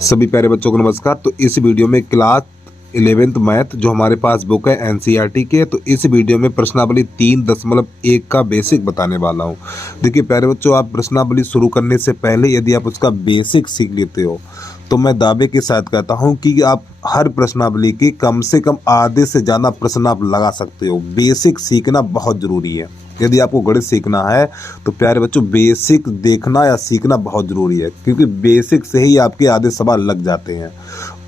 सभी प्यारे बच्चों को नमस्कार। तो इस वीडियो में क्लास 11th मैथ जो हमारे पास बुक है एनसीईआरटी के, तो इस वीडियो में प्रश्नावली 3.1 का बेसिक बताने वाला हूं। देखिए प्यारे बच्चों, आप प्रश्नावली शुरू करने से पहले यदि आप उसका बेसिक सीख लेते हो तो मैं दावे के साथ कहता हूं कि आप हर प्रश्नावली के कम से कम आधे से ज़्यादा प्रश्न आप लगा सकते हो। बेसिक सीखना बहुत ज़रूरी है। यदि आपको गणित सीखना है तो प्यारे बच्चों बेसिक देखना या सीखना बहुत ज़रूरी है, क्योंकि बेसिक से ही आपके आधे सवाल लग जाते हैं।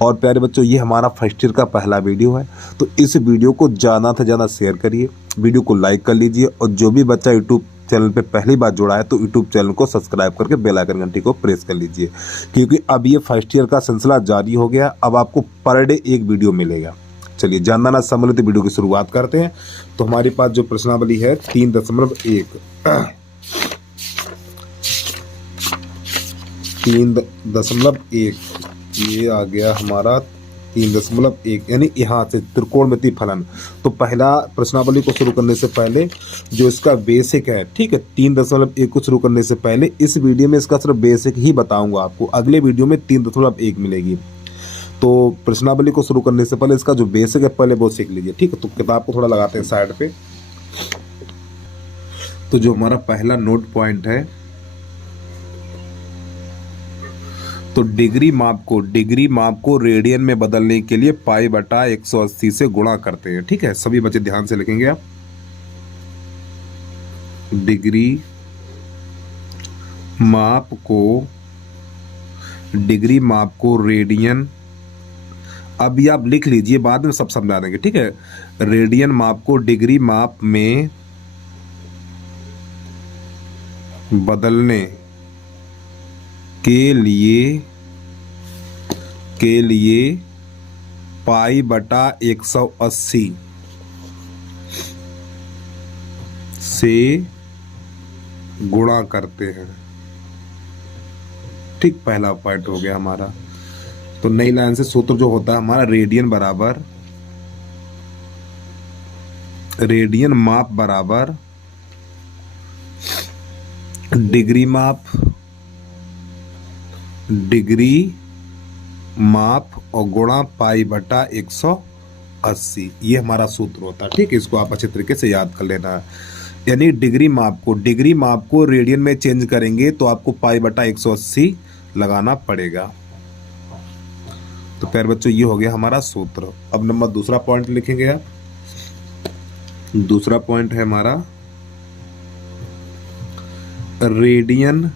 और प्यारे बच्चों, ये हमारा फर्स्ट ईयर का पहला वीडियो है, तो इस वीडियो को ज़्यादा से ज़्यादा शेयर करिए, वीडियो को लाइक कर लीजिए, और जो भी बच्चा यूट्यूब चैनल पे पहली बार जुड़ा है तो यूट्यूब चैनल को सब्सक्राइब करके बेल आइकन घंटी को प्रेस कर लीजिए, क्योंकि अब ये फर्स्ट ईयर का सिलसिला जारी हो गया। अब आपको पर डे एक वीडियो मिलेगा। चलिए जानना ना सम्मिलित वीडियो की शुरुआत करते हैं। तो हमारे पास जो प्रश्नावली है 3.1 3.1 ये आ गया हमारा 3.1, यानी यहाँ से त्रिकोणमिति फलन। तो पहला प्रश्नावली को शुरू करने से पहले जो इसका बेसिक है, ठीक है, 3.1 को शुरू करने से पहले इस वीडियो में इसका सिर्फ बेसिक ही बताऊंगा आपको। अगले वीडियो में 3.1 मिलेगी। तो प्रश्नावली को शुरू करने से पहले इसका जो बेसिक है पहले वो सीख लीजिए, ठीक है। तो किताब को थोड़ा लगाते हैं साइड पे। तो जो हमारा पहला नोट पॉइंट है, तो डिग्री माप को रेडियन में बदलने के लिए पाई बटा 180 से गुणा करते हैं, ठीक है। सभी बच्चे ध्यान से लिखेंगे आप। डिग्री माप को रेडियन, अभी आप लिख लीजिए, बाद में सब समझा देंगे, ठीक है। रेडियन माप को डिग्री माप में बदलने के लिए पाई बटा 180 से गुणा करते हैं, ठीक। पहला पॉइंट हो गया हमारा। तो नई लाइन से सूत्र जो होता है हमारा रेडियन माप बराबर डिग्री माप और गुणा पाई बटा 180, ये हमारा सूत्र होता है, ठीक है। इसको आप अच्छे तरीके से याद कर लेना। यानी डिग्री माप को रेडियन में चेंज करेंगे तो आपको पाई बटा 180 लगाना पड़ेगा। तो प्यारे बच्चों ये हो गया हमारा सूत्र। अब नंबर दूसरा पॉइंट लिखेंगे आप। दूसरा पॉइंट है हमारा रेडियन।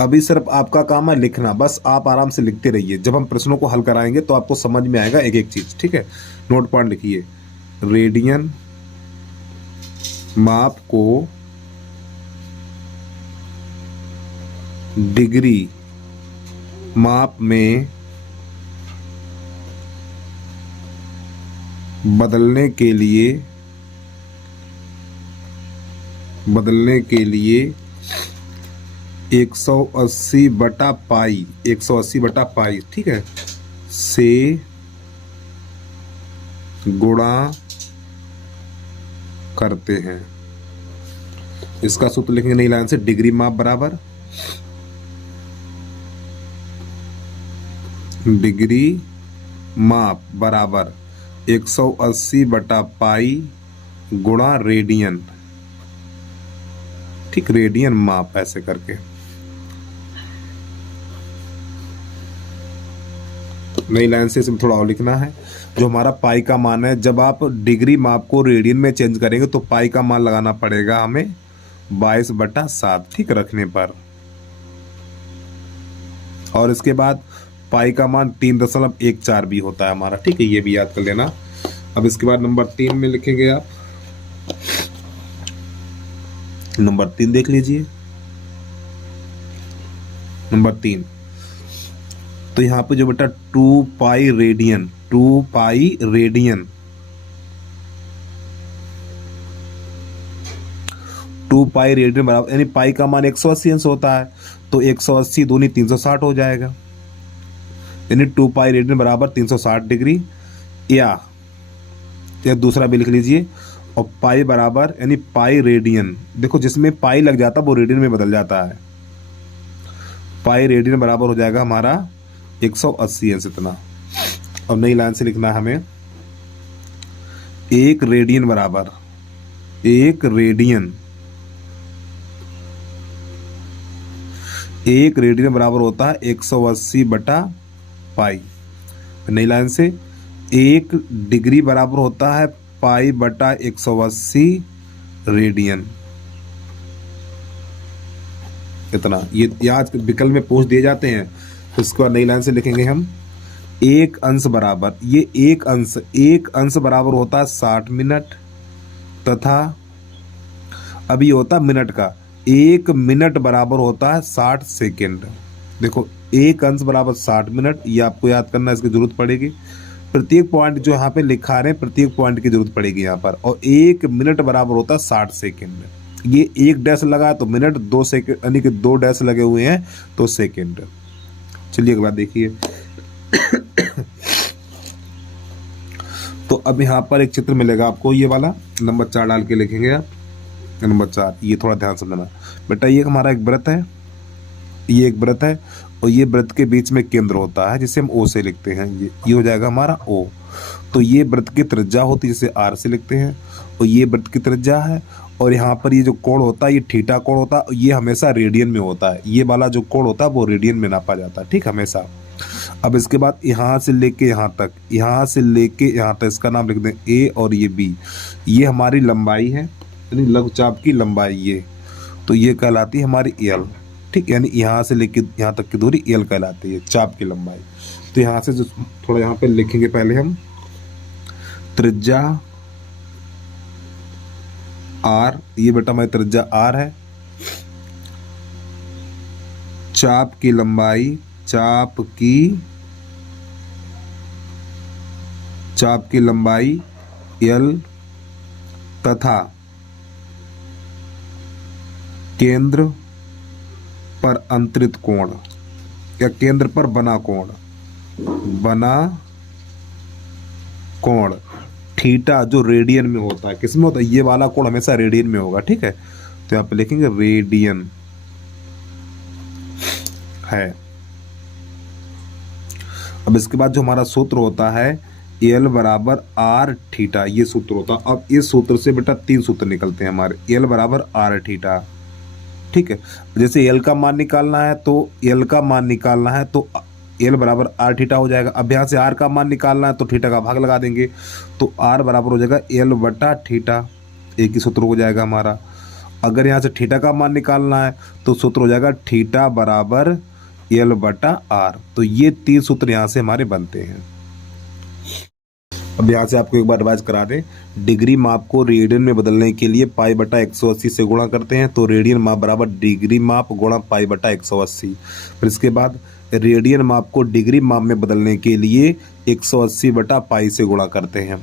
अभी सिर्फ आपका काम है लिखना, बस आप आराम से लिखते रहिए। जब हम प्रश्नों को हल कराएंगे तो आपको समझ में आएगा एक एक चीज, ठीक है। नोट पॉइंट लिखिए। रेडियन माप को डिग्री माप में बदलने के लिए 180 बटा पाई, ठीक है, से गुणा करते हैं। इसका सूत्र लिखेंगे नई लाइन से। डिग्री माप बराबर डिग्री माप बराबर 180 बटा पाई गुणा रेडियन, ठीक, रेडियन माप ऐसे करके। नई लाइन से इसमें थोड़ा और लिखना है। जो हमारा पाई का मान है, जब आप डिग्री माप को रेडियन में चेंज करेंगे तो पाई का मान लगाना पड़ेगा हमें 22/7, ठीक, रखने पर। और इसके बाद पाई का मान 3.14 भी होता है हमारा, ठीक है, ये भी याद कर लेना। अब इसके बाद नंबर 3 में लिखेंगे आप। नंबर 3 देख लीजिए। नंबर 3, तो यहां पे जो बेटा 2 पाई रेडियन बराबर, यानी पाई का मान 180 अंश होता है, तो 180 दूनी 360 हो जाएगा, यानी 2 पाई रेडियन बराबर 360 डिग्री। या दूसरा भी लिख लीजिए। और पाई बराबर, यानी पाई रेडियन, देखो जिसमें पाई लग जाता है वो रेडियन में बदल जाता है, पाई रेडियन बराबर हो जाएगा हमारा 180 एंस इतना। और नई लाइन से लिखना है हमें 1 रेडियन बराबर 1 रेडियन 1 रेडियन बराबर होता है 180 बटा पाई। नई लाइन से 1 डिग्री बराबर होता है पाई बटा 180 रेडियन। इतना ये आज विकल्प में पूछ दिए जाते हैं। तो इसके बाद नई लाइन से लिखेंगे हम 1 अंश बराबर, ये 1 अंश बराबर होता है 60 मिनट, तथा अब ये होता है मिनट का, 1 मिनट बराबर होता है 60 सेकेंड। देखो 1 अंश बराबर 60 मिनट, ये आपको याद करना, इसकी जरूरत पड़ेगी। प्रत्येक पॉइंट जो यहाँ पे लिखा रहे हैं प्रत्येक पॉइंट की जरूरत पड़ेगी यहाँ पर। और 1 मिनट बराबर होता है 60 सेकेंड। ये 1 डैश लगा तो मिनट, 2 सेकेंड यानी कि 2 डैश लगे हुए हैं तो सेकेंड। चलिए एक बात देखिए। तो अब यहाँ पर एक चित्र मिलेगा आपको, ये वाला नंबर 4 डाल के लिखेंगे आप। नंबर 4, ये थोड़ा ध्यान से समझना बेटा। ये हमारा एक वृत्त है, ये एक वृत्त है, और ये वृत्त के बीच में केंद्र होता है जिसे हम ओ से लिखते हैं। ये हो जाएगा हमारा ओ। तो ये वृत्त की त्रिज्या होती है जिसे आर से लिखते हैं, और ये वृत्त की त्रिज्या है। और यहाँ पर ये जो कोण होता है ये थीटा कोण होता है, ये हमेशा रेडियन में होता है। ये वाला जो कोण होता है वो रेडियन में नापा जाता है, ठीक, हमेशा। अब इसके बाद यहाँ से लेके यहाँ तक, यहाँ से लेके यहाँ तक, इसका नाम लिख दें ए, और ये बी, ये हमारी लंबाई है, यानी लघुचाप की लंबाई ये। तो ये कहलाती है हमारी एल, ठीक, यानी यहाँ से लेके यहाँ तक की दूरी एल कहलाती है, चाप की लंबाई। तो यहाँ से जो थोड़ा यहाँ पे लिखेंगे पहले हम, त्रिज्या आर, ये बेटा हमारी त्रिज्या आर है, चाप की लंबाई, चाप की लंबाई एल, तथा केंद्र पर अंतरित कोण या केंद्र पर बना कोण थीटा, जो रेडियन में होता है। किसमें होता है? ये वाला कोण हमेशा रेडियन में होगा, ठीक है। तो यहाँ पे लिखेंगे रेडियन है। अब इसके बाद जो हमारा सूत्र होता है एल बराबर आर थीटा, ये सूत्र होता है। अब इस सूत्र से बेटा 3 सूत्र निकलते हैं हमारे, एल बराबर आर थीटा, ठीक है। जैसे एल का मान निकालना है तो एल बराबर आर थीटा हो जाएगा। अब यहाँ से आर का मान निकालना है तो थीटा का भाग लगा देंगे, तो आर बराबर हो जाएगा एल बटा थीटा, एक ही सूत्र हो जाएगा हमारा। अगर यहाँ से थीटा का मान निकालना है तो सूत्र हो जाएगा थीटा बराबर एल बटा आर। तो ये 3 सूत्र यहाँ से हमारे बनते हैं। अब यहाँ से आपको एक बार रिवाइज करा दें, डिग्री माप को रेडियन में बदलने के लिए पाई बटा 180 से गुणा करते हैं, तो रेडियन माप बराबर डिग्री माप गुणा पाई बटा 180। फिर इसके बाद रेडियन माप को डिग्री माप में बदलने के लिए 180 बटा पाई से गुणा करते हैं।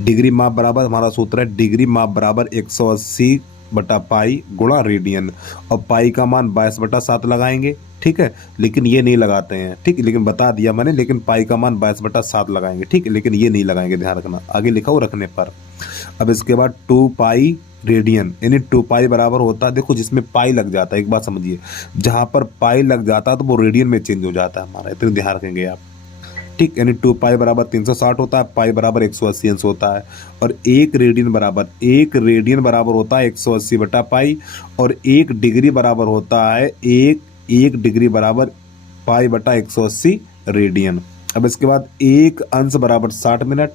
डिग्री माप बराबर हमारा सूत्र है डिग्री माप बराबर 180 बटा पाई गुणा रेडियन, और पाई का मान 22 बटा 7 लगाएंगे, ठीक है। लेकिन ये नहीं लगाते हैं, ठीक, लेकिन बता दिया मैंने, लेकिन पाई का मान 22 बटा 7 लगाएंगे, ठीक, लेकिन ये नहीं लगाएंगे, ध्यान रखना, आगे लिखा हो रखने पर। अब इसके बाद 2 पाई रेडियन, यानी 2 पाई बराबर होता है, देखो जिसमें पाई लग जाता है, एक बात समझिए, जहाँ पर पाई लग जाता है तो वो रेडियन में चेंज हो जाता है हमारा, इतने ध्यान रखेंगे आप, ठीक। यानी 2 पाई बराबर 360 होता है, पाई बराबर 180 अंश होता है, और 1 रेडियन बराबर होता है 180 बटा पाई, और 1 डिग्री बराबर होता है 1 डिग्री बराबर पाई बटा 180 रेडियन। अब इसके बाद 1 अंश बराबर 60 मिनट,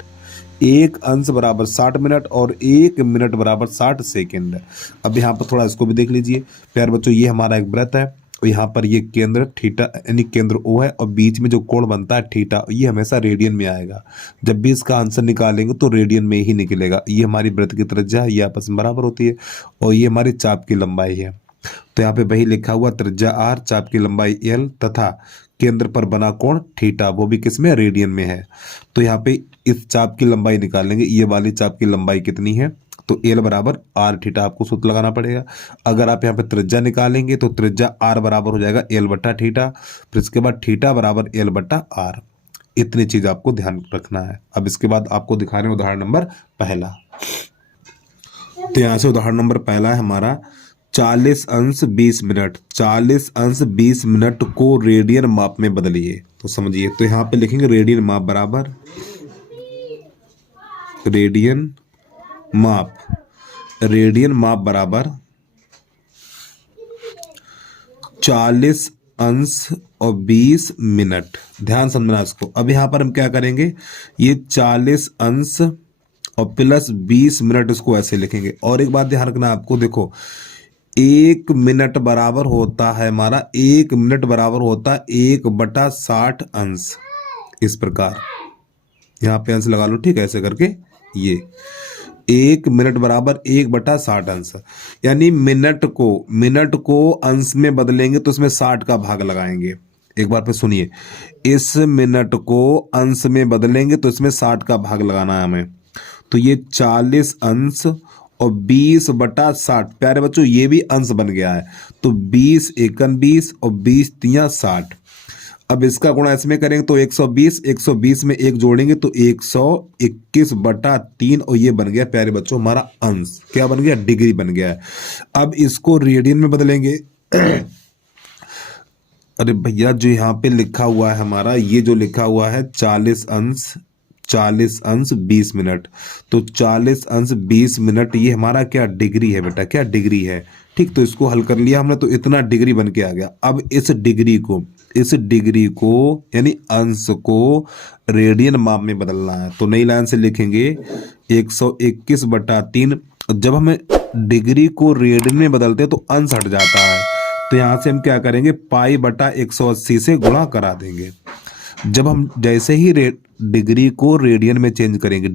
1 अंश बराबर 60 मिनट, और 1 मिनट बराबर 60 सेकेंड। अब यहाँ पर थोड़ा इसको भी देख लीजिए प्यारे बच्चों, ये हमारा एक वृत्त है, और यहाँ पर ये केंद्र थीटा यानी केंद्र ओ है, और बीच में जो कोण बनता है थीटा, ये हमेशा रेडियन में आएगा। जब भी इसका आंसर निकालेंगे तो रेडियन में ही निकलेगा। ये हमारी वृत्त की त्रिज्या है, ये आपस में बराबर होती है, और ये हमारी चाप की लंबाई है। तो यहाँ पे वही लिखा हुआ त्रिज्या आर, चाप की लंबाई एल, तथा केंद्र पर बना कोण थीटा, वो भी किसमें? रेडियन में है। तो यहाँ पे इस चाप की लंबाई निकाल लेंगे, ये वाली चाप की लंबाई कितनी है, तो एल बराबर आर थीटा आपको सूत्र लगाना पड़ेगा। अगर आप यहाँ पे त्रिज्या निकालेंगे तो त्रिज्या आर बराबर हो जाएगा एल बटा थीटा, फिर इसके बाद थीटा बराबर एल बटा आर। इतनी चीज आपको ध्यान रखना है। अब इसके बाद आपको दिखा रहे हैं उदाहरण नंबर पहला। तो यहाँ से उदाहरण नंबर पहला है हमारा 40 अंश 20 मिनट, 40 अंश 20 मिनट को रेडियन माप में बदलिए। तो समझिए, तो यहाँ पे लिखेंगे रेडियन माप बराबर रेडियन माप, रेडियन माप बराबर 40 अंश और 20 मिनट। ध्यान समझना इसको। अब यहाँ पर हम क्या करेंगे, ये 40 अंश और प्लस 20 मिनट, इसको ऐसे लिखेंगे। और एक बात ध्यान रखना आपको, देखो 1 मिनट बराबर होता है हमारा, 1 मिनट बराबर होता है 1/60 अंश। इस प्रकार यहाँ पे अंश लगा लो, ठीक है, ऐसे करके। ये 1 मिनट बराबर 1/60 अंश, यानी मिनट को अंश में बदलेंगे तो इसमें 60 का भाग लगाएंगे। एक बार फिर सुनिए, इस मिनट को अंश में बदलेंगे तो इसमें 60 का भाग लगाना है हमें। तो ये 40 अंश और 20/60, प्यारे बच्चों ये भी अंश बन गया है। तो 20 एकन 20 और 20 तिया 60। अब इसका गुणा इसमें करेंगे तो 120, 120 में 1 जोड़ेंगे तो 121/3, और ये बन गया प्यारे बच्चों हमारा अंश। क्या बन गया, डिग्री बन गया है। अब इसको रेडियन में बदलेंगे। अरे भैया, जो यहाँ पे लिखा हुआ है हमारा, ये जो लिखा हुआ है 40 अंश 20 मिनट, तो 40 अंश 20 मिनट ये हमारा क्या डिग्री है बेटा, क्या डिग्री है। ठीक, तो इसको हल कर लिया हमने, तो इतना डिग्री बन के आ गया। अब इस डिग्री को यानी अंश को रेडियन माप में बदलना है। तो नई लाइन से लिखेंगे 121/3। जब हम डिग्री को रेडियन में बदलते हैं तो अंश हट जाता है, तो यहाँ से हम क्या करेंगे, π/180 से गुणा करा देंगे। जब हम जैसे ही डिग्री को रेडियन में चेंज करेंगे,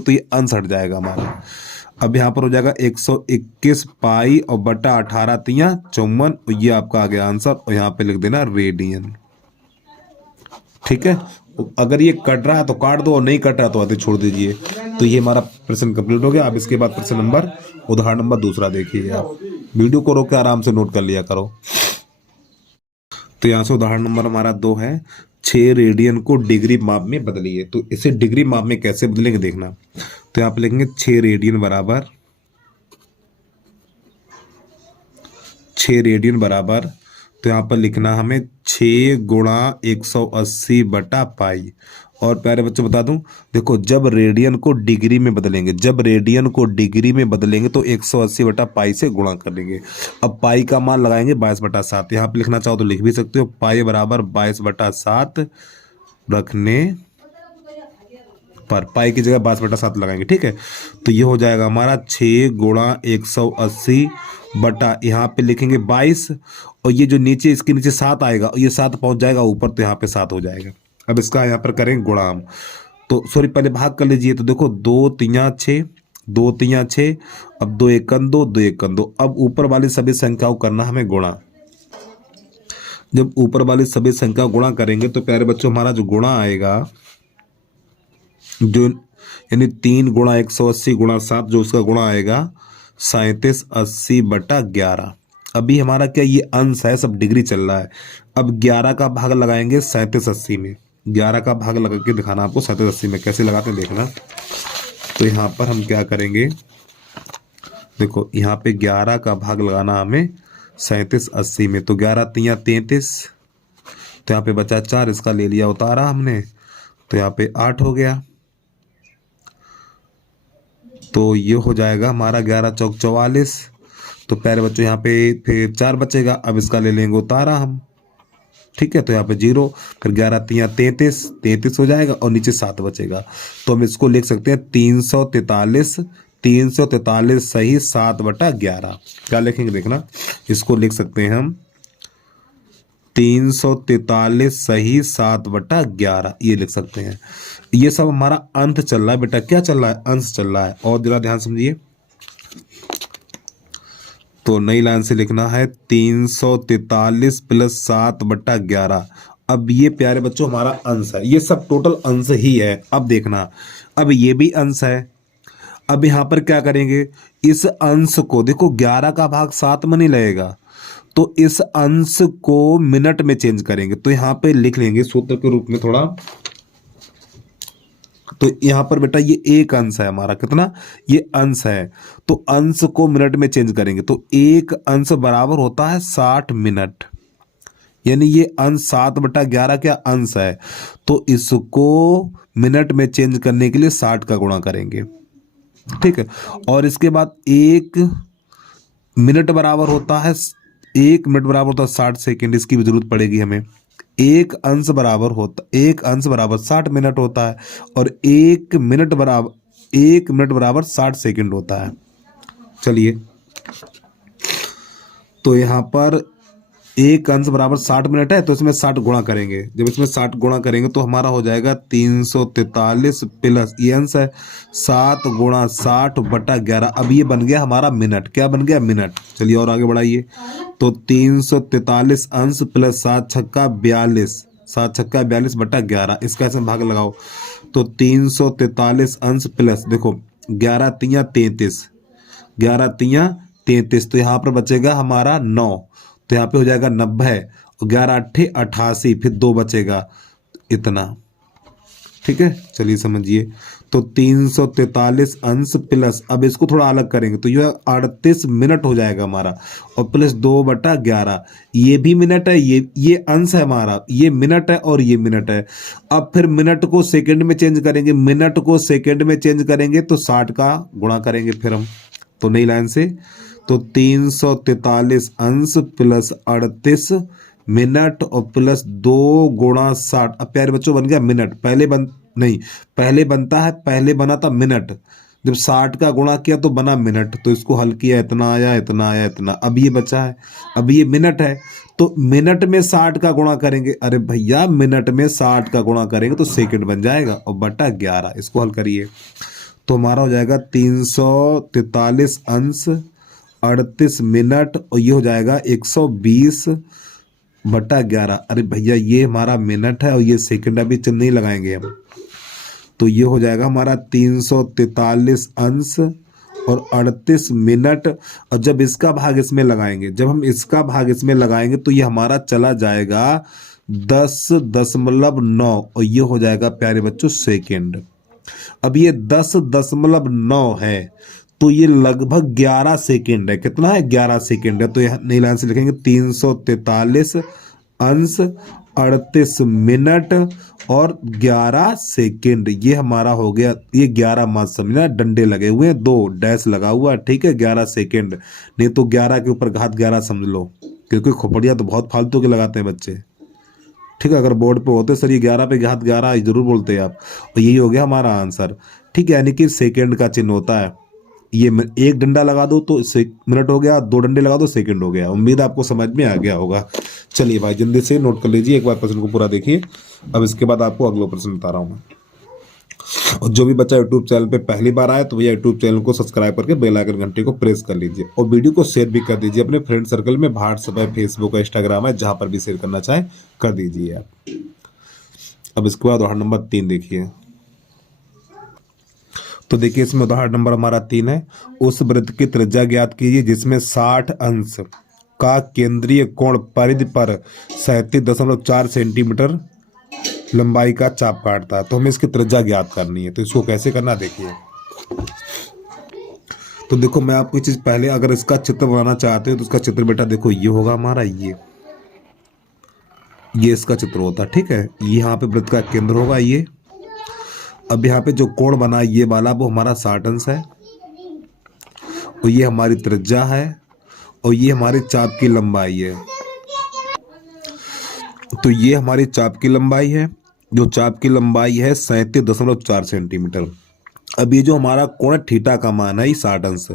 तो ये अंश हट जाएगा हमारा। अब यहाँ पर हो जाएगा 121 पाई और बटा 18 तिया 54, और ये आपका आ गया आंसर। और यहाँ पे लिख देना रेडियन। ठीक है, तो अगर ये कट रहा है तो काट दो, और नहीं कट रहा तो आते छोड़ दीजिए। तो ये हमारा प्रश्न कंप्लीट हो गया। अब इसके बाद प्रश्न नंबर, उदाहरण नंबर दूसरा देखिए। आप वीडियो को रोक के आराम से नोट कर लिया करो। तो यहाँ से उदाहरण नंबर हमारा 2 है, 6 रेडियन को डिग्री माप में बदलिए। तो इसे डिग्री माप में कैसे बदलेंगे देखना। तो यहाँ पे लिखेंगे 6 रेडियन बराबर, तो यहाँ पर लिखना हमें 6 गुणा 180/पाई। और प्यारे बच्चों बता दूं, देखो जब रेडियन को डिग्री में बदलेंगे, तो 180/पाई से गुणा कर देंगे। अब पाई का मान लगाएंगे 22/7। यहाँ पे लिखना चाहो तो लिख भी सकते हो, पाई बराबर 22/7 रखने पर पाई की जगह 22/7 लगाएंगे। ठीक है, तो ये हो जाएगा हमारा 6 गुणा 180 बटा, यहाँ पे लिखेंगे 22, और ये जो नीचे इसके नीचे 7 आएगा, और ये 7 पहुंच जाएगा ऊपर, तो यहाँ पे 7 हो जाएगा। अब इसका यहाँ पर करेंगे गुणा हम, तो सॉरी पहले भाग कर लीजिए। तो देखो 2 तिया 6, 2 तिया 6, अब 2 एकन 2, 2 एकन 2। अब ऊपर वाली सभी संख्याओं करना हमें गुणा। जब ऊपर वाली सभी संख्या गुणा करेंगे तो प्यारे बच्चों हमारा जो गुणा आएगा, जो यानी 3 गुणा 180 गुणा 7, जो उसका गुणा आएगा 3780/11। अभी हमारा क्या ये अंश है, सब डिग्री चल रहा है। अब 11 का भाग लगाएंगे 3780 में, 11 का भाग लगा के दिखाना आपको 3780 में कैसे लगाते हैं देखना। तो यहाँ पर हम क्या करेंगे, देखो यहाँ पे 11 का भाग लगाना हमें 3780 में, तो 11 तिया 33, तो यहाँ पे बचा 4, इसका ले लिया उतारा हमने, तो यहाँ पे 8 हो गया। तो ये हो जाएगा हमारा 11 चौक 44। तो प्यारे बच्चों यहाँ पे फिर 4 बचेगा, अब इसका ले लेंगे उतारा हम। ठीक है, तो यहाँ पे 0, फिर 11 तिया 33 हो जाएगा, और नीचे 7 बचेगा। तो हम इसको लिख सकते हैं 343 सही 7/11। क्या लिखेंगे देखना, इसको लिख सकते हैं हम 343 सही 7/11, ये लिख सकते हैं। ये सब हमारा अंत चल रहा है बेटा, क्या चल रहा है, अंश चल रहा है। और जरा ध्यान समझिए, तो नई लाइन से लिखना है 343 + 7/11। अब ये प्यारे बच्चों हमारा अंश है, ये सब टोटल अंश ही है। अब देखना, अब ये भी अंश है। अब यहाँ पर क्या करेंगे, इस अंश को देखो 11 का भाग 7 में नहीं लगेगा, तो इस अंश को मिनट में चेंज करेंगे। तो यहाँ पे लिख लेंगे सूत्र के रूप में थोड़ा, तो यहाँ पर बेटा ये एक अंश है हमारा, कितना, ये अंश है। तो अंश को मिनट में चेंज करेंगे तो एक अंश बराबर होता है 60 मिनट, यानी ये अंश 7/11 क्या अंश है, तो इसको मिनट में चेंज करने के लिए 60 का गुणा करेंगे, ठीक है। और इसके बाद एक मिनट बराबर होता है, 60 सेकेंड, इसकी भी जरूरत पड़ेगी हमें। एक अंश बराबर 60 मिनट होता है, और एक मिनट बराबर 60 सेकेंड होता है। चलिए, तो यहाँ पर एक अंश बराबर 60 मिनट है, तो इसमें 60 गुणा करेंगे। जब इसमें 60 गुणा करेंगे तो हमारा हो जाएगा 343 प्लस ये अंश है 7 गुणा 60/11। अब ये बन गया हमारा मिनट, क्या बन गया, मिनट। चलिए और आगे बढ़ाइए, तो 343 अंश प्लस 7 छक्का 42/11, इसका ऐसे भाग लगाओ। तो 343 अंश प्लस, देखो 11 तियां 33, 11 तियां 33, तो यहाँ पर बचेगा हमारा 9, तो यहाँ पे हो जाएगा 90, और 11 अट्ठे 88, फिर 2 बचेगा, इतना, ठीक है। चलिए समझिए, तो 343 अंश प्लस, अब इसको थोड़ा अलग करेंगे तो यह 38 मिनट हो जाएगा हमारा, और प्लस 2/11, ये भी मिनट है, ये अंश है हमारा, ये मिनट है और ये मिनट है। अब फिर मिनट को सेकंड में चेंज करेंगे, तो 60 का गुणा करेंगे फिर हम, तो नई लाइन से, तो 343 अंश प्लस 38 मिनट और प्लस 2 गुणा 60। अब प्यारे बच्चों बन गया मिनट, पहले बना था मिनट, जब 60 का गुणा किया तो बना मिनट, तो इसको हल किया, इतना आया, इतना, अब ये बचा है, अब ये मिनट है, तो मिनट में 60 का गुणा करेंगे, अरे भैया मिनट में 60 का गुणा करेंगे तो सेकंड बन जाएगा, और बटा 11, इसको हल करिए तो हमारा हो जाएगा 343 अंश 38 मिनट, और ये हो जाएगा 120/11। अरे भैया ये हमारा मिनट है और ये सेकंड, अभी चिन्ह नहीं लगाएंगे हम, तो ये हो जाएगा हमारा 343 अंश और 38 मिनट, और जब इसका भाग इसमें लगाएंगे, तो ये हमारा चला जाएगा 10.9, और ये हो जाएगा प्यारे बच्चों सेकंड। अब ये 10.9 है, तो ये लगभग 11 सेकेंड है, कितना है, 11 सेकेंड है। तो यह नई लाइन से लिखेंगे 343 अंश 38 मिनट और 11 सेकेंड, ये हमारा हो गया, ये 11 मत समझना, डंडे लगे हुए हैं, 2 डैश लगा हुआ, ठीक है, 11 सेकेंड, नहीं तो 11 के ऊपर घात 11 समझ लो, क्योंकि खोपड़िया तो बहुत फालतू के लगाते हैं बच्चे, ठीक है। अगर बोर्ड पे होते सर ये 11 पे घात 11 जरूर बोलते हैं आप, और यही हो गया हमारा आंसर, ठीक है। यानी कि सेकेंड का चिन्ह होता है, ये एक डंडा लगा दो तो मिनट हो गया, 2 डंडे लगा दो सेकंड हो गया। उम्मीद आपको समझ में आ गया होगा। चलिए भाई जल्दी से नोट कर लीजिए, एक बार प्रश्न को पूरा देखिए। अब इसके बाद आपको अगला प्रश्न बता रहा हूँ मैं। और जो भी बच्चा यूट्यूब चैनल पे पहली बार आए तो भैया यूट्यूब चैनल को सब्सक्राइब करके बेल आइकन घंटे को प्रेस कर लीजिए, और वीडियो को शेयर भी कर दीजिए अपने फ्रेंड सर्कल में, व्हाट्सएप है, फेसबुक है, इंस्टाग्राम है, जहां पर भी शेयर करना चाहे कर दीजिए आप। अब इसके बाद उदाहरण नंबर 3 देखिए, तो देखिए इसमें उदाहरण नंबर हमारा 3 है। उस वृत्त की त्रिज्या ज्ञात कीजिए जिसमें 60 अंश का केंद्रीय कोण परिधि पर 37.4 सेंटीमीटर लंबाई का चाप काटता है। तो हमें इसकी त्रिज्या ज्ञात करनी है, तो इसको कैसे करना देखिए। तो देखो मैं आपको चीज पहले, अगर इसका चित्र बनाना चाहते हो तो इसका चित्र बेटा देखो ये होगा हमारा, ये इसका चित्र होता है, ठीक है। यहाँ पे वृत्त का केंद्र होगा ये। अब यहाँ पे जो कोण बना ये वाला वो हमारा 60 अंश है, और ये हमारी त्रिज्या है, और ये हमारी चाप की लंबाई है। तो ये हमारी चाप की लंबाई है, जो चाप की लंबाई है 37.4 सेंटीमीटर। अब ये जो हमारा कोण थीटा का मान है ये 60 अंश।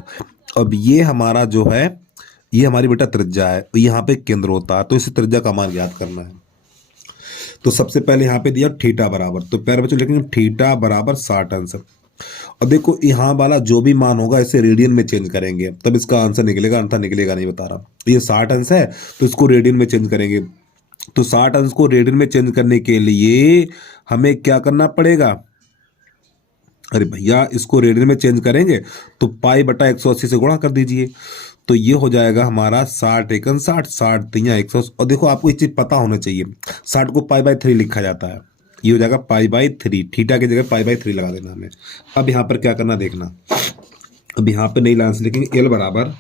अब ये हमारा जो है ये हमारी बेटा त्रिज्या है, तो यहाँ पे केंद्र होता है, तो इसी त्रिज्या का मान ज्ञात करना है। तो सबसे पहले यहाँ पे दिया थीटा बराबर, तो प्यारे बच्चों लिखेंगे थीटा बराबर 60 अंश। और देखो यहाँ वाला जो भी मान होगा इसे रेडियन में चेंज करेंगे तब इसका आंसर निकलेगा, अन्यथा निकलेगा नहीं, बता रहा। ये 60 अंश है तो इसको रेडियन में चेंज करेंगे, तो 60 अंश को रेडियन में चेंज करने के लिए हमें क्या करना पड़ेगा, अरे भैया इसको रेडियन में चेंज करेंगे तो π/180 से गुणा कर दीजिए, तो ये हो जाएगा हमारा 60 × 60, 60 × 100। और देखो आपको एक चीज पता होना चाहिए, 60 को π/3 लिखा जाता है, ये हो जाएगा π/3, थीटा की जगह π/3 लगा देना हमें। अब यहाँ पर क्या करना देखना, अब यहाँ पे नई लाइन से लिखेंगे एल बराबर,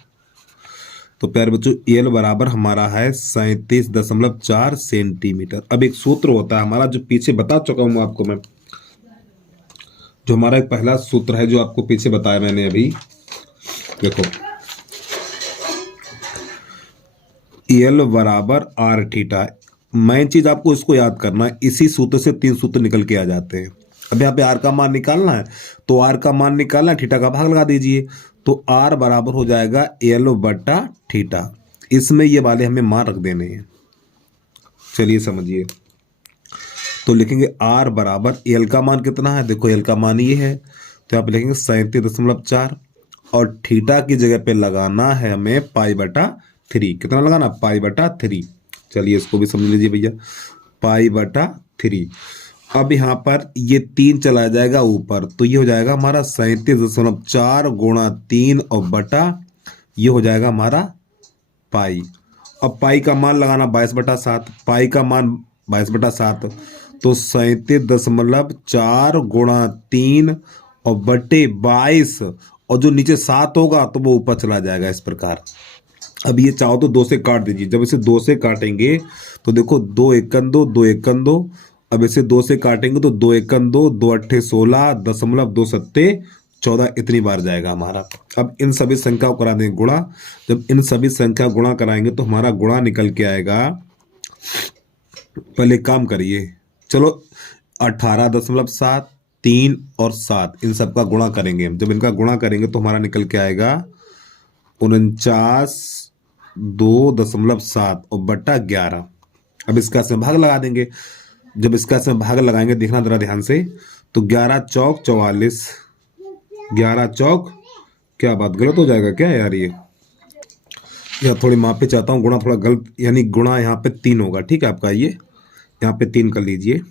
तो प्यारे बच्चों एल बराबर हमारा है 37.4 सेंटीमीटर। अब एक सूत्र होता है हमारा जो पीछे बता चुका हूँ आपको मैं, जो हमारा एक पहला सूत्र है जो आपको पीछे बताया मैंने अभी, देखो एल बराबर आर थीटा। मेन चीज आपको इसको याद करना है, इसी सूत्र से 3 सूत्र निकल के आ जाते हैं। अब यहाँ पे आर का मान निकालना है, तो आर का मान निकालना है, थीटा का भाग लगा दीजिए, तो आर बराबर हो जाएगा एल बटा थीटा। इसमें ये वाले हमें मान रख देने हैं, चलिए समझिए। तो लिखेंगे आर बराबर एल का मान कितना है, देखो एल का मान ये है, तो यहाँ पे लिखेंगे 37.4 और थीटा की जगह पे लगाना है हमें π/3। कितना लगाना, π/3। चलिए इसको भी समझ लीजिए भैया, π/3। अब यहाँ पर ये 3 चला जाएगा ऊपर, तो ये हो जाएगा हमारा 37.4 गुणा 3 और बटा ये हो जाएगा हमारा पाई। अब पाई का मान लगाना 22/7, पाई का मान 22/7, तो 37.4 गुणा 3 और बटे 22, और जो नीचे 7 होगा तो वो ऊपर चला जाएगा इस प्रकार। अब ये चाहो तो 2 से काट दीजिए, जब इसे 2 से काटेंगे तो देखो 2 एकन 2, 2 एकन 2, अब इसे 2 से काटेंगे तो 2 एकन 2, 2 अट्ठे 16, 2 सत्ते 14, इतनी बार जाएगा हमारा। अब इन सभी संख्या को करा देंगे गुणा, जब इन सभी संख्या गुणा कराएंगे तो हमारा गुणा निकल के आएगा। पहले काम करिए, चलो 18.7, 3 और 7 इन सब का गुणा करेंगे, जब इनका गुणा करेंगे तो हमारा निकल के आएगा 49.2.7 और बटा 11। अब इसका इसमें भाग लगा देंगे, जब इसका इसमें भाग लगाएंगे देखना जरा ध्यान से, तो 11 चौक 44, 11 चौक, क्या बात गलत हो जाएगा क्या यार, ये थोड़ी मापे चाहता हूँ, गुणा थोड़ा गलत, यानी गुणा यहाँ पे 3 होगा, ठीक है आपका, ये यहाँ पे 3 कर लीजिए,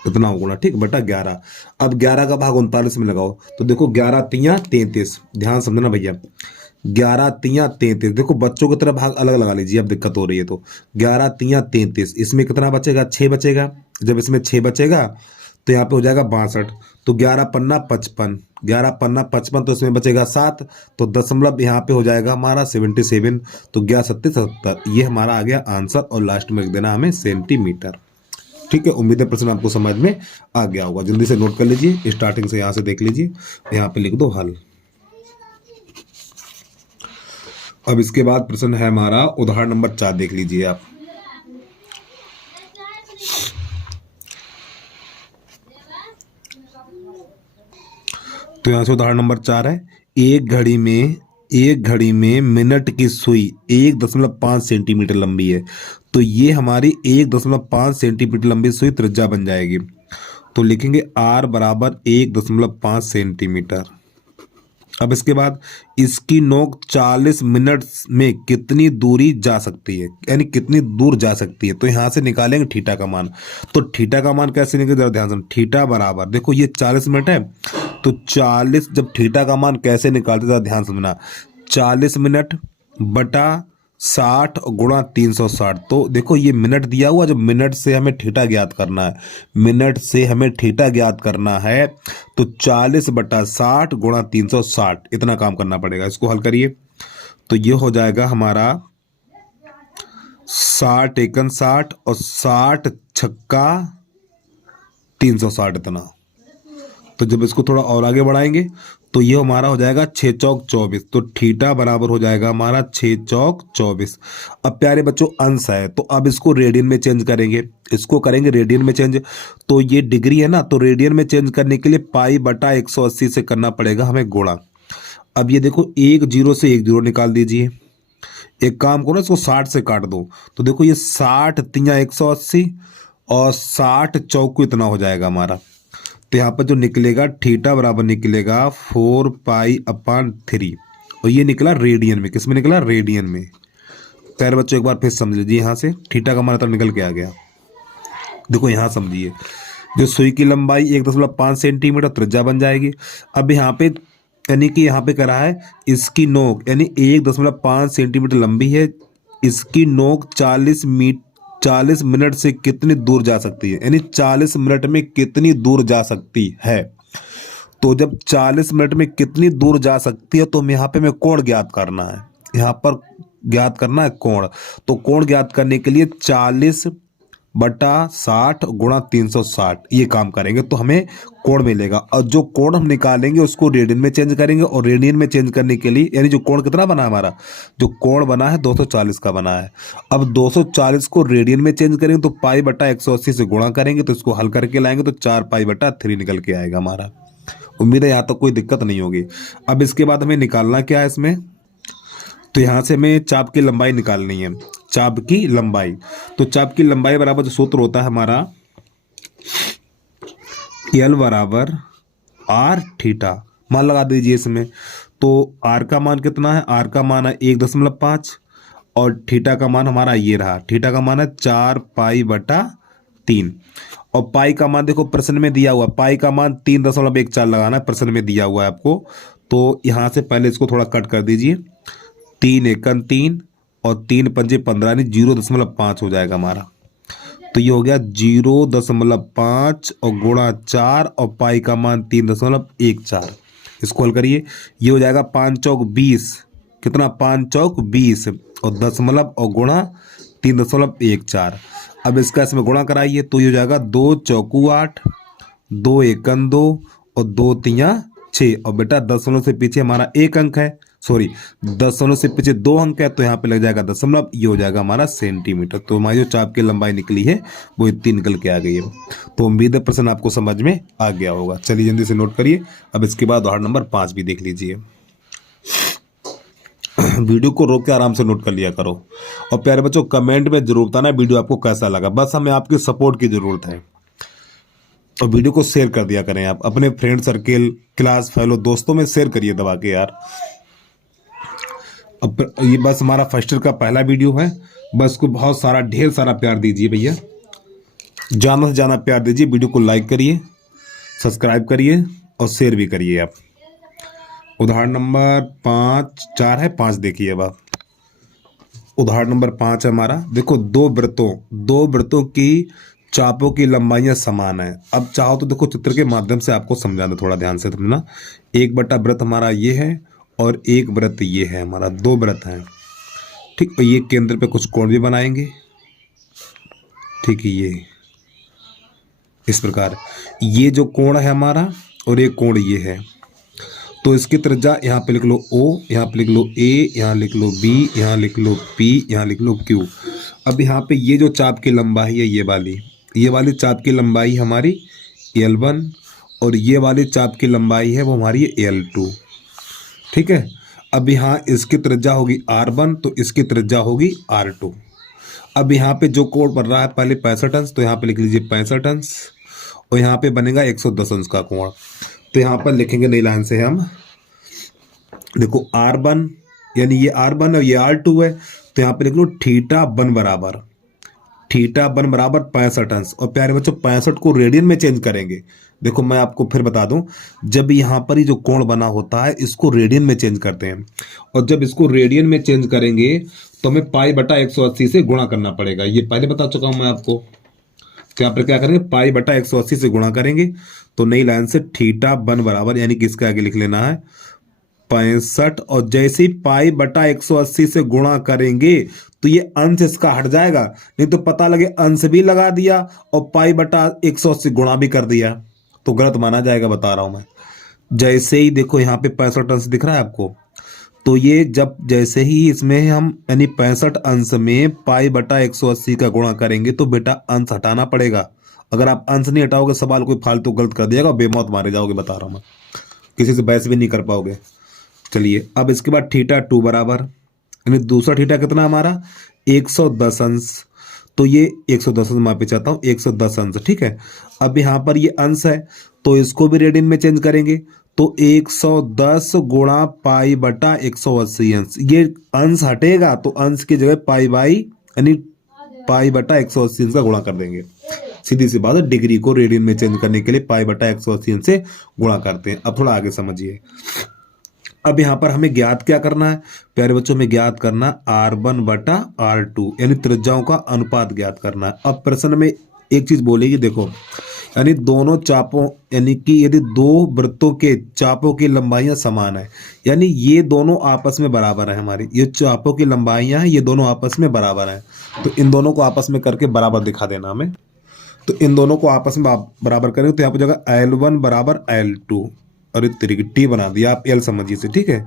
इतना हो गुणा, ठीक, बटा 11। अब 11 का भाग 39 में लगाओ, तो देखो 11 तियां 33, ध्यान समझना भैया, 11 तियां 33, देखो बच्चों की तरह भाग अलग लगा लीजिए, अब दिक्कत हो रही है तो 11 तियां 33, इसमें कितना बचेगा, 6 बचेगा, जब इसमें 6 बचेगा तो यहाँ पे हो जाएगा 62, तो 11 पन्ना 55, 11 पन्ना 55, तो इसमें बचेगा 7, तो दशमलव यहाँ पे हो जाएगा हमारा 77, तो 11 सत्ते 70, ये हमारा आ गया आंसर, और लास्ट में लिख देना हमें सेंटीमीटर। ठीक है, उम्मीद है प्रश्न आपको समझ में आ गया होगा, जल्दी से नोट कर लीजिए, स्टार्टिंग से यहाँ से देख लीजिए, यहाँ पे लिख दो हल। अब इसके बाद प्रश्न है हमारा उदाहरण नंबर 4, देख लीजिए आप। तो यहाँ से उदाहरण नंबर 4 है, एक घड़ी में मिनट की सुई 1.5 सेंटीमीटर लंबी है, तो ये हमारी 1.5 सेंटीमीटर लंबी सुई त्रिज्या बन जाएगी। तो लिखेंगे R बराबर 1.5 सेंटीमीटर। अब इसके बाद इसकी नोक 40 मिनट में कितनी दूरी जा सकती है, यानी कितनी दूर जा सकती है, तो यहाँ से निकालेंगे थीटा का मान। तो थीटा का मान कैसे निकले, जरा ध्यान से, थीटा बराबर, देखो ये 40 मिनट है, तो 40, जब थीटा का मान कैसे निकालते जरा ध्यान समझना, 40 मिनट बटा 60 गुणा 360, तो देखो ये मिनट दिया हुआ, जब मिनट से हमें थीटा ज्ञात करना है, मिनट से हमें थीटा ज्ञात करना है, तो 40 बटा 60 गुणा 360, इतना काम करना पड़ेगा। इसको हल करिए, तो ये हो जाएगा हमारा 60 एकन 60 और 60 छक्का 360, इतना। तो जब इसको थोड़ा और आगे बढ़ाएंगे तो ये हमारा हो जाएगा 6 चौक 24, तो थीटा बराबर हो जाएगा हमारा 6 चौक 24। अब प्यारे बच्चों अंश है, तो अब इसको रेडियन में चेंज करेंगे, इसको करेंगे रेडियन में चेंज, तो ये डिग्री है ना, तो रेडियन में चेंज करने के लिए पाई बटा 180 से करना पड़ेगा हमें गुणा। अब ये देखो 1 0 से 1 0 निकाल दीजिए, एक काम करो इसको 60 से काट दो, तो देखो ये 60 तियां 180 और 60 चौक को इतना हो जाएगा हमारा, तो यहाँ पर जो निकलेगा थीटा बराबर निकलेगा 4π/3, और ये निकला रेडियन में, किस में निकला, रेडियन में। प्यारे बच्चों एक बार फिर समझ लीजिए, यहाँ से थीटा का मान तो निकल के आ गया, देखो यहाँ समझिए, जो सुई की लंबाई 1.5 सेंटीमीटर त्रिज्या बन जाएगी। अब यहाँ पे यानी कि यहाँ पे करा है इसकी नोक, यानी 1.5 सेंटीमीटर लंबी है, इसकी नोक 40 मिनट से कितनी दूर जा सकती है, यानी 40 मिनट में कितनी दूर जा सकती है। तो जब 40 मिनट में कितनी दूर जा सकती है तो हम यहाँ पे हमें कोण ज्ञात करना है, यहाँ पर ज्ञात करना है कोण। तो कोण ज्ञात करने के लिए 40/60 गुणा 360 ये काम करेंगे तो हमें कोण मिलेगा। और जो कोण हम निकालेंगे उसको रेडियन में चेंज करेंगे, और रेडियन में चेंज करने के लिए यानी जो कोण कितना बना है हमारा, जो कोण बना है 240 का बना है। अब 240 को रेडियन में चेंज करेंगे तो π/180 से गुणा करेंगे तो इसको हल करके लाएंगे तो 4π/3 निकल के आएगा हमारा। उम्मीद है यहाँ तक कोई दिक्कत नहीं होगी। अब इसके बाद हमें निकालना क्या है इसमें, तो यहाँ से हमें चाप की लंबाई निकालनी है, चाप की लंबाई। तो चाप की लंबाई बराबर जो सूत्र होता है हमारा L बराबर R थीटा, मान लगा दीजिए इसमें। तो R का मान कितना है, R का मान है 1.5 और थीटा का मान हमारा ये रहा, थीटा का मान है 4π/3 और पाई का मान देखो प्रश्न में दिया हुआ, पाई का मान 3.14 लगाना है, प्रश्न में दिया हुआ है आपको। तो यहाँ से पहले इसको थोड़ा कट कर दीजिए, 3 एकम 3 और 3 पंजे 15 यानी 0.5 हो जाएगा हमारा। तो ये हो गया 0.5 और गुणा 4 और पाई का मान 3.14। इसको हल करिए, ये हो जाएगा 5 चौक 20, कितना 5 चौक 20 और दशमलव और गुणा 3.14। अब इसका इसमें गुणा कराइए तो ये हो जाएगा 2 चौकू 8, 2 एकम 2 और 2 तिया 6 और बेटा दशमलव से पीछे हमारा एक अंक है, सॉरी दशमलव से पीछे 2 अंक है तो यहाँ पे लग जाएगा दशमलव, ये हो जाएगा हमारा सेंटीमीटर। तो हमारी जो चाप की लंबाई निकली है वो इतनी निकल के आ गई है। तो उम्मीद है प्रश्न आपको समझ में आ गया होगा। चलिए जल्दी से नोट करिए। अब इसके बाद उदाहरण नंबर 5 भी देख लीजिए। वीडियो को रोक के आराम से नोट कर लिया करो। और प्यारे बच्चों कमेंट में जरूर बताना वीडियो आपको कैसा लगा, बस हमें आपकी सपोर्ट की जरूरत है। और वीडियो को शेयर कर दिया करें आप अपने फ्रेंड सर्किल, क्लास फेलो, दोस्तों में शेयर करिए दबा के यार। अब ये बस हमारा फर्स्ट ईयर का पहला वीडियो है, बस को बहुत सारा ढेर सारा प्यार दीजिए भैया, जाना से जाना प्यार दीजिए। वीडियो को लाइक करिए, सब्सक्राइब करिए और शेयर भी करिए आप। उदाहरण नंबर 4 है 5 देखिए। अब आप उदाहरण नंबर 5 है हमारा, देखो दो वृत्तों की चापों की लंबाइयां समान है। अब चाहो तो देखो चित्र के माध्यम से आपको समझा दो, थोड़ा ध्यान से समझना। 1 वृत्त हमारा ये है और 1 वृत्त ये है हमारा, 2 वृत्त हैं ठीक। और ये केंद्र पे कुछ कोण भी बनाएंगे ठीक है, ये इस प्रकार ये जो कोण है हमारा और एक कोण ये है। तो इसकी त्रिज्या यहाँ पे लिख लो O, यहाँ पे लिख लो A, यहाँ लिख लो B, यहाँ लिख लो P, यहाँ लिख लो Q। अब यहाँ पे ये जो चाप की लंबाई है ये वाली चाप की लंबाई हमारी L1 और ये वाली चाप की लंबाई है वो हमारी L2 ठीक है। अब यहाँ इसकी त्रिज्या होगी R1 तो इसकी त्रिज्या होगी R2। अब यहाँ पे जो कोण बन रहा है पहले 65 अंश, तो यहाँ पे लिख लीजिए 65 अंश और यहाँ पे बनेगा 110 अंश का कोण। तो यहाँ पर लिखेंगे नई लाइन से हम, देखो R1 यानी ये R1 और ये R2 है तो यहाँ पे लिख लो θ1 बराबर 65 अंश। और प्यारे बच्चों 65 को रेडियन में चेंज करेंगे। देखो मैं आपको फिर बता दूं, जब यहाँ पर ही जो कोण बना होता है इसको रेडियन में चेंज करते हैं, और जब इसको रेडियन में चेंज करेंगे तो हमें π/180 से गुणा करना पड़ेगा। ये पहले बता चुका हूं मैं आपको। तो यहाँ पर क्या करेंगे, π/180 से गुणा करेंगे। तो नई लाइन से θ1 बराबर यानी कि इसके आगे लिख लेना है 65, और जैसे ही π/180 से गुणा करेंगे तो ये अंश इसका हट जाएगा, नहीं तो पता लगे अंश भी लगा दिया और π/180 गुणा भी कर दिया तो गलत माना जाएगा, बता रहा हूं मैं। जैसे ही देखो यहाँ पे 65 अंश दिख रहा है आपको, तो ये जब जैसे ही इसमें हम यानी 65 अंश में π/180 का गुणा करेंगे तो बेटा अंश हटाना पड़ेगा। अगर आप अंश नहीं हटाओगे सवाल कोई फालतू गलत कर दिएगा, बेमौत मारे जाओगे, बता रहा हूं मैं, किसी से बहस भी नहीं कर पाओगे। चलिए अब इसके बाद θ2 बराबर यानी दूसरा थीटा कितना हमारा 110 अंश। तो ये 110 अंश मैं पे चाहता हूँ 110 अंश ठीक है। अब यहाँ पर ये अंश है तो इसको भी रेडियन में चेंज करेंगे तो 110 गुणा π/180 अंश। ये अंश हटेगा तो अंश की जगह यानी π/180 अंश का गुणा कर देंगे। सीधी सी बात है, डिग्री को रेडियन में चेंज करने के लिए π/180 अंश से गुणा करते हैं। अब थोड़ा आगे समझिए, अब यहाँ पर हमें ज्ञात क्या करना है प्यारे बच्चों, में ज्ञात करना R1 बटा R2 यानी त्रिज्याओं का अनुपात ज्ञात करना है। अब प्रश्न में एक चीज बोलेगी, देखो यानी दोनों चापों, यानी कि यदि दो वृत्तों के चापों की लंबाइयां समान है, यानी ये दोनों आपस में बराबर है, हमारी ये चापों की लंबाइयां हैं, ये दोनों आपस में बराबर हैं, तो इन दोनों को आपस में करके बराबर दिखा देना हमें। तो इन दोनों को आपस में बराबर करेंगे तो यहाँ पर जगह L1 बराबर L2 और इस तरीके टी बना दिया, आप L समझिए से, ठीक है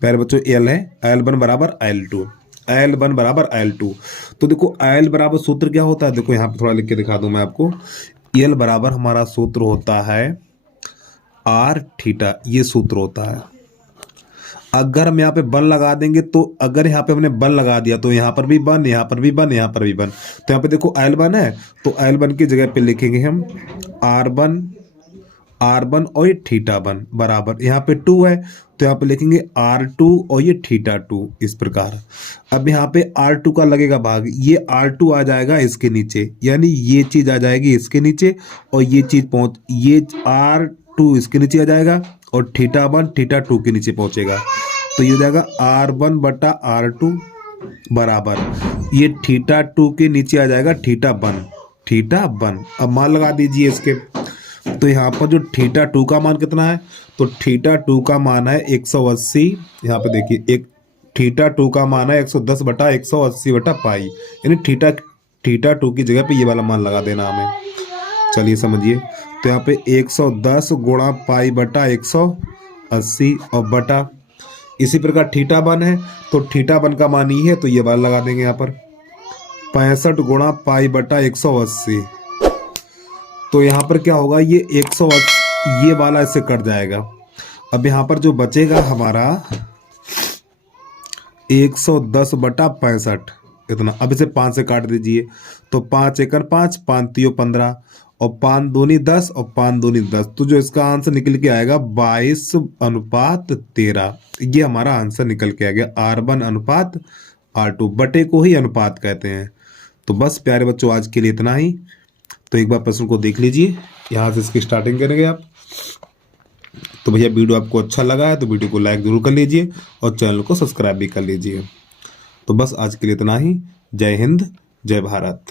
प्यारे बच्चों, L है, L1 बराबर L2, L1 बराबर L2। तो देखो L बराबर सूत्र क्या होता है, देखो यहाँ पे थोड़ा लिख के दिखा दूं मैं आपको। L बराबर हमारा सूत्र होता है R थीटा, ये सूत्र होता है। अगर हम यहाँ पे बल लगा देंगे तो अगर यहाँ पे हमने बल लगा दिया तो यहाँ पर भी बन, यहाँ पर भी बन, यहाँ पर भी बन, तो यहाँ पे देखो L1 है तो L1 की जगह पे लिखेंगे हम R1 और ये थीटा 1 बराबर, यहाँ पे 2 है तो यहाँ पे लिखेंगे R2 और ये थीटा 2, इस प्रकार। अब यहाँ पे R2 का लगेगा भाग, ये R2 आ जाएगा इसके नीचे, यानी ये चीज आ जाएगी इसके नीचे और ये चीज ये R2 इसके नीचे आ जाएगा और थीटा 1 थीटा 2 के नीचे पहुंचेगा, तो ये हो जाएगा R1 बटा R2 बराबर, ये थीटा 2 के नीचे आ जाएगा थीटा 1। अब मान लगा दीजिए इसके, तो यहाँ पर जो थीटा 2 का मान कितना है, तो थीटा 2 का मान है 180, यहाँ पे देखिए एक थीटा 2 का मान है 110 बटा 180 बटा पाई, यानी थीटा 2 की जगह पे ये वाला मान लगा देना हमें। चलिए समझिए, तो यहाँ पे 110 गुणा पाई बटा 180 और बटा, इसी प्रकार थीटा 1 है तो थीटा 1 का मान ही है तो ये वाला लगा देंगे यहाँ पर 65 गुणा पाई बटा 180। तो यहाँ पर क्या होगा, ये 180 ये वाला इससे कट जाएगा। अब यहाँ पर जो बचेगा हमारा 110 बटा 65 इतना, अब इसे 5 से काट दीजिए, तो 5 एकड़ 5, 5 तियो 15 और 5 दूनी 10 और 5 दूनी 10, तो जो इसका आंसर निकल के आएगा 22:13, ये हमारा आंसर निकल के आ गया। R1 अनुपात R2, बटे को ही अनुपात कहते हैं। तो बस प्यारे बच्चों आज के लिए इतना ही। तो एक बार प्रश्न को देख लीजिए, यहाँ से इसकी स्टार्टिंग करेंगे आप। तो भैया वीडियो आपको अच्छा लगा है तो वीडियो को लाइक जरूर कर लीजिए और चैनल को सब्सक्राइब भी कर लीजिए। तो बस आज के लिए इतना ही। जय हिंद, जय भारत।